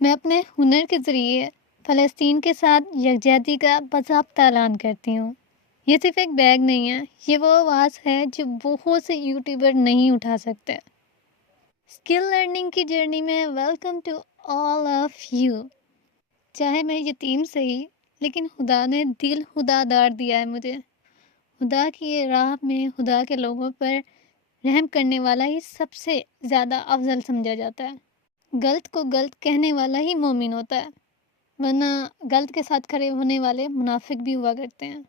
میں اپنے ہنر کے ذریعے فلسطین کے ساتھ یکجہتی کا باضابطہ اعلان کرتی ہوں۔ یہ صرف ایک بیگ نہیں ہے، یہ وہ آواز ہے جو بہت سے یوٹیوبر نہیں اٹھا سکتے۔ اسکل لرننگ کی جرنی میں welcome to all of you. چاہے میں یتیم صحیح، لیکن خدا نے دل خدا دار دیا ہے مجھے۔ خدا کی یہ راہ میں خدا کے لوگوں پر رحم کرنے والا ہی سب سے زیادہ افضل سمجھا جاتا ہے۔ غلط کو غلط کہنے والا ہی مومن ہوتا ہے، ورنہ غلط کے ساتھ کھڑے ہونے والے منافق بھی ہوا کرتے ہیں۔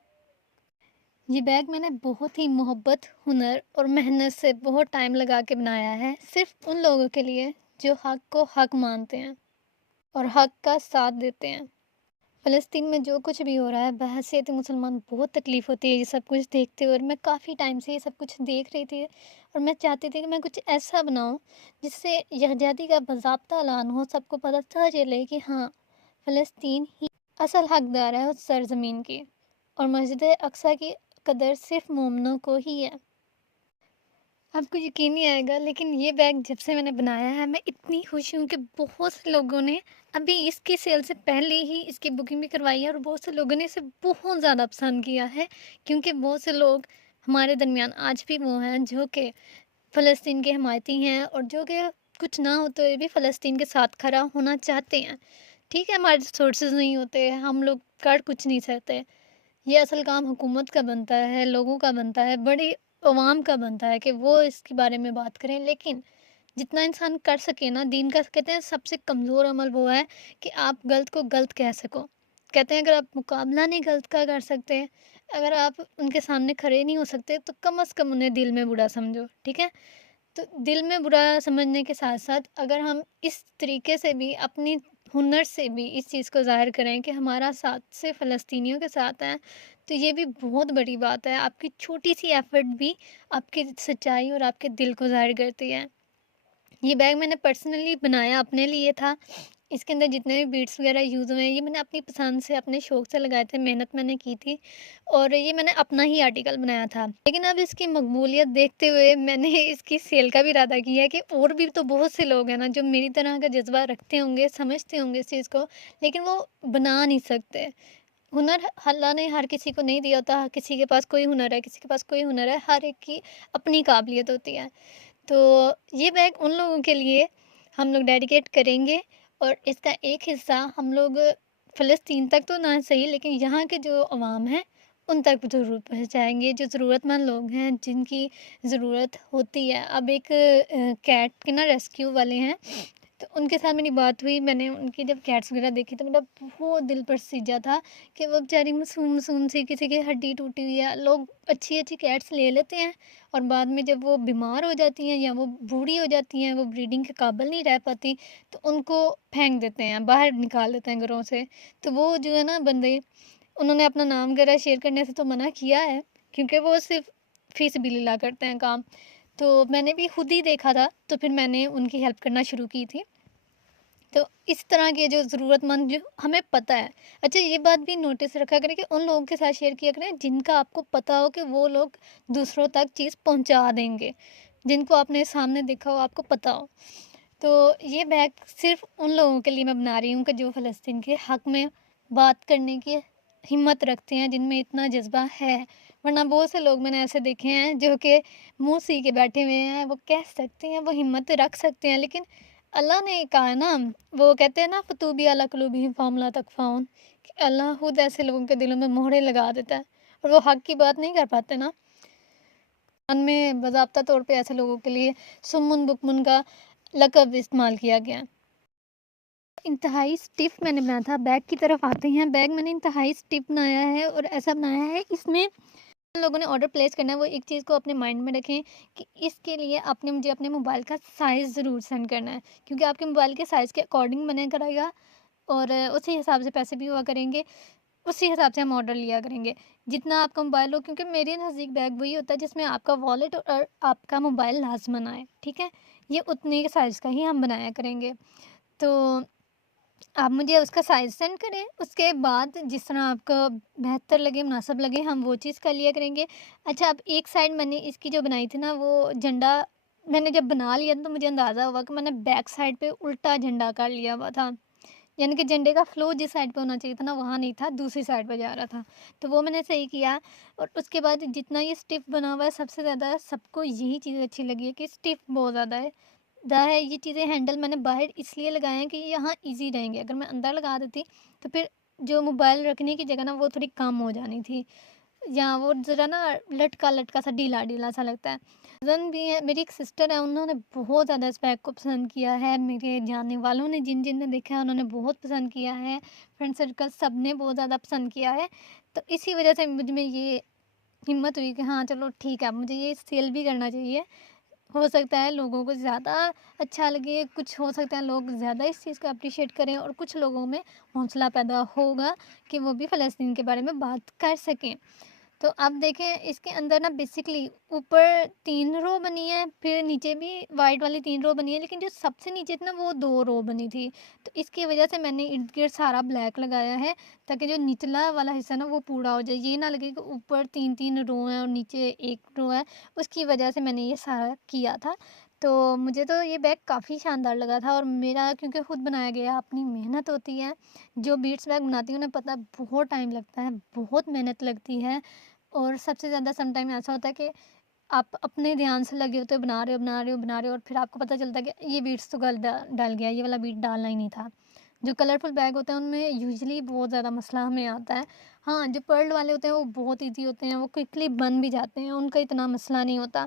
یہ بیگ میں نے بہت ہی محبت، ہنر اور محنت سے بہت ٹائم لگا کے بنایا ہے، صرف ان لوگوں کے لیے جو حق کو حق مانتے ہیں اور حق کا ساتھ دیتے ہیں۔ فلسطین میں جو کچھ بھی ہو رہا ہے، بحیثیت مسلمان بہت تکلیف ہوتی ہے یہ سب کچھ دیکھتے ہوئے، اور میں کافی ٹائم سے یہ سب کچھ دیکھ رہی تھی اور میں چاہتی تھی کہ میں کچھ ایسا بناؤں جس سے یکجہتی کا باضابطہ اعلان ہو، سب کو پتہ چلے کہ ہاں، فلسطین ہی اصل حقدار ہے اس سرزمین کی، اور مسجد اقصیٰ کی قدر صرف مومنوں کو ہی ہے۔ آپ کو یقین نہیں آئے گا، لیکن یہ بیگ جب سے میں نے بنایا ہے، میں اتنی خوش ہوں کہ بہت سے لوگوں نے ابھی اس کی سیل سے پہلے ہی اس کی بکنگ بھی کروائی ہے، اور بہت سے لوگوں نے اسے بہت زیادہ پسند کیا ہے، کیونکہ بہت سے لوگ ہمارے درمیان آج بھی وہ ہیں جو کہ فلسطین کے حمایتی ہیں، اور جو کہ کچھ نہ ہوتے ہوئے بھی فلسطین کے ساتھ کھڑا ہونا چاہتے ہیں۔ ٹھیک ہے، ہمارے سورسز نہیں ہوتے، ہم لوگ کر کچھ نہیں سکتے، یہ اصل کام حکومت کا بنتا ہے، لوگوں کا بنتا ہے، بڑی عوام کا بنتا ہے کہ وہ اس کے بارے میں بات کریں۔ لیکن جتنا انسان کر سکے نا، دین کا کہتے ہیں سب سے کمزور عمل وہ ہے کہ آپ غلط کو غلط کہہ سکو۔ کہتے ہیں اگر آپ مقابلہ نہیں غلط کا کر سکتے، اگر آپ ان کے سامنے کھڑے نہیں ہو سکتے، تو کم از کم انہیں دل میں برا سمجھو۔ ٹھیک ہے، تو دل میں برا سمجھنے کے ساتھ ساتھ اگر ہم اس طریقے سے بھی اپنی ہنر سے بھی اس چیز کو ظاہر کریں کہ ہمارا ساتھ سے فلسطینیوں کے ساتھ ہیں، تو یہ بھی بہت بڑی بات ہے۔ آپ کی چھوٹی سی ایفرٹ بھی آپ کی سچائی اور آپ کے دل کو ظاہر کرتی ہے۔ یہ بیگ میں نے پرسنلی بنایا اپنے لیے تھا، اس کے اندر جتنے بھی بیٹس وغیرہ یوز ہوئے ہیں، یہ میں نے اپنی پسند سے، اپنے شوق سے لگائے تھے، محنت میں نے کی تھی، اور یہ میں نے اپنا ہی آرٹیکل بنایا تھا۔ لیکن اب اس کی مقبولیت دیکھتے ہوئے میں نے اس کی سیل کا بھی ارادہ کیا ہے کہ اور بھی تو بہت سے لوگ ہیں نا جو میری طرح کا جذبہ رکھتے ہوں گے، سمجھتے ہوں گے اس چیز کو، لیکن وہ بنا نہیں سکتے۔ ہنر اللہ نے ہر کسی کو نہیں دیا ہوتا، کسی کے پاس کوئی ہنر ہے، کسی کے پاس کوئی ہنر ہے، ہر ایک کی اپنی قابلیت ہوتی ہے۔ تو یہ بیگ ان لوگوں کے لیے ہم لوگ ڈیڈیکیٹ کریں گے، اور اس کا ایک حصہ ہم لوگ فلسطین تک تو نہ صحیح، لیکن یہاں کے جو عوام ہیں ان تک ضرور پہنچائیں گے، جو ضرورت مند لوگ ہیں جن کی ضرورت ہوتی ہے۔ اب ایک کیٹ کے نا ریسکیو والے ہیں، تو ان کے ساتھ میری بات ہوئی، میں نے ان کی جب کیٹس وغیرہ دیکھی تو میرا بہت دل پر سیجا تھا کہ وہ بیچاری معصوم سی، کسی کی ہڈی ٹوٹی ہوئی ہے، لوگ اچھی اچھی کیٹس لے لیتے ہیں، اور بعد میں جب وہ بیمار ہو جاتی ہیں یا وہ بوڑھی ہو جاتی ہیں، وہ بریڈنگ کے قابل نہیں رہ پاتی، تو ان کو پھینک دیتے ہیں، باہر نکال دیتے ہیں گھروں سے۔ تو وہ جو ہے نا بندے، انہوں نے اپنا نام وغیرہ شیئر کرنے سے تو منع کیا ہے، کیونکہ وہ صرف فی سبیل اللہ کرتے ہیں کام۔ تو میں نے بھی خود ہی دیکھا تھا، تو پھر میں نے ان کی ہیلپ کرنا شروع کی تھی۔ تو اس طرح کے جو ضرورت مند جو ہمیں پتہ ہے، اچھا یہ بات بھی نوٹس رکھا کریں کہ ان لوگوں کے ساتھ شیئر کیا کریں جن کا آپ کو پتہ ہو کہ وہ لوگ دوسروں تک چیز پہنچا دیں گے، جن کو آپ نے سامنے دیکھا ہو، آپ کو پتہ ہو۔ تو یہ بیگ صرف ان لوگوں کے لیے میں بنا رہی ہوں کہ جو فلسطین کے حق میں بات کرنے کی ہمت رکھتے ہیں، جن میں اتنا جذبہ ہے، ورنہ بہت سے لوگ میں نے ایسے دیکھے ہیں جو کہ منہ سی کے بیٹھے ہوئے ہیں، وہ کہہ سکتے ہیں، وہ ہمت رکھ سکتے ہیں، لیکن اللہ نے کہا ہے نا، وہ کہتے ہیں نا فتوبی علی قلوبہم فہم لا یفقہون، کہ اللہ خود ایسے لوگوں کے دلوں میں مہرے لگا دیتا ہے، اور وہ حق کی بات نہیں کر پاتے نا۔ ان میں باضابطہ طور پہ ایسے لوگوں کے لیے سمن بکمن کا لقب استعمال کیا گیا۔ انتہائی سٹف میں نے بنایا تھا۔ بیگ کی طرف آتے ہیں، بیگ میں نے انتہائی سٹف بنایا ہے، اور ایسا بنایا ہے اس میں لوگوں نے آرڈر پلیس کرنا ہے، وہ ایک چیز کو اپنے مائنڈ میں رکھیں کہ اس کے لیے آپ نے مجھے اپنے موبائل کا سائز ضرور سینڈ کرنا ہے، کیونکہ آپ کے موبائل کے سائز کے اکارڈنگ بنے کرے گا، اور اسی حساب سے پیسے بھی ہوا کریں گے، اسی حساب سے ہم آرڈر لیا کریں گے جتنا آپ کا موبائل ہو، کیونکہ میرے نزدیک بیگ وہی ہوتا ہے جس میں آپ کا والیٹ اور آپ کا موبائل لازماً آئے۔ ٹھیک ہے، یہ اتنے کے سائز کا ہی ہم بنایا کریں گے۔ تو آپ مجھے اس کا سائز سینڈ کریں، اس کے بعد جس طرح آپ کو بہتر لگے، مناسب لگے، ہم وہ چیز کر لیا کریں گے۔ اچھا، اب ایک سائڈ میں نے اس کی جو بنائی تھی نا، وہ جھنڈا میں نے جب بنا لیا تو مجھے اندازہ ہوا کہ میں نے بیک سائڈ پہ الٹا جھنڈا کر لیا ہوا تھا، یعنی کہ جھنڈے کا فلو جس سائڈ پہ ہونا چاہیے تھا نا وہاں نہیں تھا، دوسری سائڈ پہ جا رہا تھا، تو وہ میں نے صحیح کیا۔ اور اس کے بعد جتنا یہ اسٹف بنا ہوا ہے، سب سے زیادہ سب کو یہی چیز اچھی لگی ہے کہ اسٹف بہت زیادہ ہے یہ چیزیں ہینڈل میں نے باہر اس لیے لگائے ہیں کہ یہ یہاں ایزی رہیں گے، اگر میں اندر لگا دیتی تو پھر جو موبائل رکھنے کی جگہ نا وہ تھوڑی کم ہو جانی تھی، یا وہ ذرا نا لٹکا لٹکا سا ڈھیلا ڈھیلا سا لگتا ہے۔ کزن بھی ہے، میری ایک سسٹر ہے، انہوں نے بہت زیادہ اس بیگ کو پسند کیا ہے، میرے جاننے والوں نے جن جن نے دیکھا ہے انہوں نے بہت پسند کیا ہے، فرینڈ سرکل سب نے بہت زیادہ پسند کیا ہے، تو اسی وجہ سے مجھ میں یہ ہمت ہوئی کہ ہاں چلو ٹھیک ہے، مجھے یہ سیل بھی کرنا چاہیے۔ ہو سکتا ہے لوگوں کو زیادہ اچھا لگے، کچھ ہو سکتا ہے لوگ زیادہ اس چیز کو اپریشیٹ کریں، اور کچھ لوگوں میں حوصلہ پیدا ہوگا کہ وہ بھی فلسطین کے بارے میں بات کر سکیں۔ تو اب دیکھیں اس کے اندر نا بیسکلی اوپر 3 رو بنی ہے، پھر نیچے بھی وائٹ والی 3 رو بنی ہے، لیکن جو سب سے نیچے تھی نا وہ 2 رو بنی تھی، تو اس کی وجہ سے میں نے ارد گرد سارا بلیک لگایا ہے تاکہ جو نچلا والا حصہ نا وہ پورا ہو جائے، یہ نہ لگے کہ اوپر 3 رو ہیں اور نیچے 1 رو ہے، اس کی وجہ سے میں نے یہ سارا کیا تھا۔ تو مجھے تو یہ بیگ کافی شاندار لگا تھا، اور میرا کیونکہ خود بنایا گیا اپنی محنت ہوتی ہے، جو بیٹس بیگ بناتی ہوں انہیں پتہ بہت ٹائم لگتا ہے، بہت محنت لگتی ہے، اور سب سے زیادہ سم ٹائم ایسا ہوتا ہے کہ آپ اپنے دھیان سے لگے ہوتے ہو، بنا رہے ہو اور پھر آپ کو پتہ چلتا ہے کہ یہ بیٹس تو غلط ڈال گیا، یہ والا بیٹ ڈالنا ہی نہیں تھا۔ جو کلرفل بیگ ہوتے ہیں ان میں یوزلی بہت زیادہ مسئلہ ہمیں آتا ہے۔ ہاں جو پرل والے ہوتے ہیں وہ بہت ایزی ہوتے ہیں، وہ کوئکلی بن بھی جاتے ہیں، ان کا اتنا مسئلہ نہیں ہوتا۔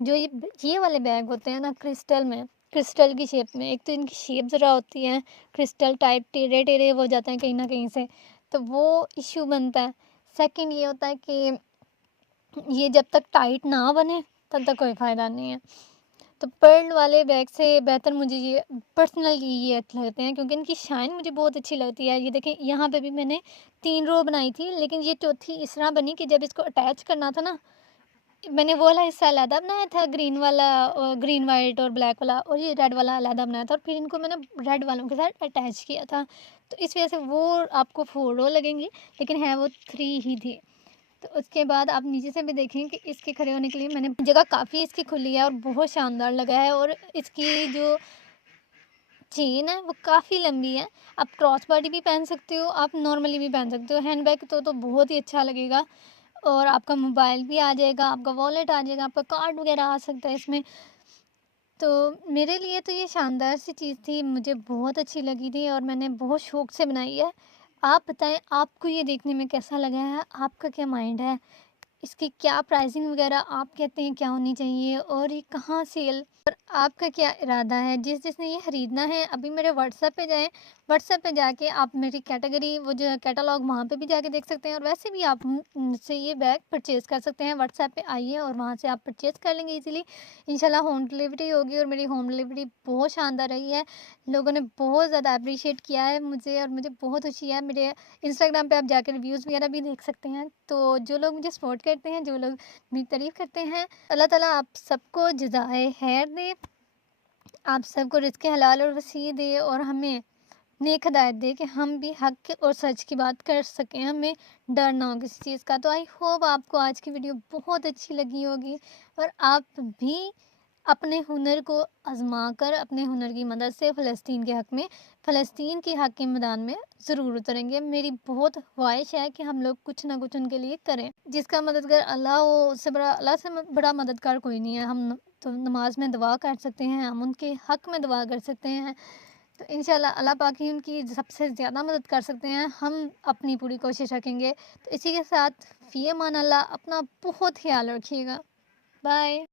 جو یہ والے بیگ ہوتے ہیں نا کرسٹل کی شیپ میں، ایک تو ان کی شیپ ذرا ہوتی ہے کرسٹل ٹائپ، ٹیرے ٹیرے ہو جاتے ہیں کہیں نہ کہیں سے، تو وہ ایشو بنتا ہے۔ سیکنڈ یہ ہوتا ہے کہ یہ جب تک ٹائٹ نہ بنے تب تک کوئی فائدہ نہیں ہے۔ تو پرل والے بیگ سے بہتر مجھے یہ پرسنلی یہ لگتے ہیں، کیونکہ ان کی شائن مجھے بہت اچھی لگتی ہے۔ یہ دیکھیں یہاں پہ بھی میں نے 3 رو بنائی تھی، لیکن یہ چوتھی اس طرح بنی کہ جب اس کو اٹیچ کرنا تھا نا، میں نے وہ والا حصہ علیحدہ بنایا تھا، گرین والا، گرین وائٹ اور بلیک والا، اور یہ ریڈ والا علیحدہ بنایا تھا، اور پھر ان کو میں نے ریڈ والوں کے ساتھ اٹیچ کیا تھا، تو اس وجہ سے وہ آپ کو 4 رو لگیں گی، لیکن ہے وہ 3 ہی تھی۔ تو اس کے بعد آپ نیچے سے بھی دیکھیں کہ اس کے کھڑے ہونے کے لیے میں نے جگہ کافی اس کی کھلی ہے اور بہت شاندار لگا ہے، اور اس کی جو چین ہے وہ کافی لمبی ہے، آپ کراس باڈی بھی پہن سکتے ہو، آپ نارملی بھی پہن سکتے ہو، ہینڈ بیگ تو بہت ہی اچھا لگے گا، اور آپ کا موبائل بھی آ جائے گا، آپ کا والیٹ آ جائے گا، آپ کا کارڈ وغیرہ آ سکتا ہے اس میں۔ تو میرے لیے تو یہ شاندار سی چیز تھی، مجھے بہت اچھی لگی تھی، اور میں نے بہت شوق سے بنائی ہے۔ آپ بتائیں آپ کو یہ دیکھنے میں کیسا لگا ہے، آپ کا کیا مائنڈ ہے، اس کی کیا پرائزنگ وغیرہ آپ کہتے ہیں کیا ہونی چاہیے، اور یہ کہاں سیل، اور آپ کا کیا ارادہ ہے؟ جس نے یہ خریدنا ہے ابھی میرے واٹس ایپ پہ جائیں، واٹس ایپ پہ جا کے آپ میری کیٹیگری وہ جو کیٹالاگ وہاں پہ بھی جا کے دیکھ سکتے ہیں، اور ویسے بھی آپ مجھ سے یہ بیگ پرچیز کر سکتے ہیں، واٹس ایپ پہ آئیے اور وہاں سے آپ پرچیز کر لیں گے ایزیلی، انشاءاللہ ہوم ڈلیوری ہوگی، اور میری ہوم ڈلیوری بہت شاندار رہی ہے، لوگوں نے بہت زیادہ اپریشیٹ کیا ہے مجھے، اور مجھے بہت خوشی ہے۔ میرے انسٹاگرام پہ آپ جا کے ریویوز وغیرہ بھی دیکھ سکتے ہیں، تو جو لوگ مجھے سپورٹ کرتے ہیں، جو لوگ میری تعریف کرتے ہیں، اللہ تعالیٰ آپ سب کو جزائے خیر دے، آپ سب کو رزق حلال اور وسیع دے، اور ہمیں نیک ہدایت دے کہ ہم بھی حق اور سچ کی بات کر سکیں، ہمیں ڈر نہ ہو کسی چیز کا۔ تو آئی ہوپ آپ کو آج کی ویڈیو بہت اچھی لگی ہوگی، اور آپ بھی اپنے ہنر کو آزما کر اپنے ہنر کی مدد سے فلسطین کے حق میں، فلسطین کے حق کے میدان میں ضرور اتریں گے۔ میری بہت خواہش ہے کہ ہم لوگ کچھ نہ کچھ ان کے لیے کریں، جس کا مددگار اللہ ہو، اس سے بڑا اللہ سے بڑا مددگار کوئی نہیں ہے۔ ہم تو نماز میں دعا کر سکتے ہیں، ہم ان کے حق میں دعا کر سکتے ہیں، تو انشاءاللہ اللہ پاک ہی ان کی سب سے زیادہ مدد کر سکتے ہیں، ہم اپنی پوری کوشش رکھیں گے۔ تو اسی کے ساتھ فی امان اللہ، اپنا بہت خیال رکھیے گا، بائے۔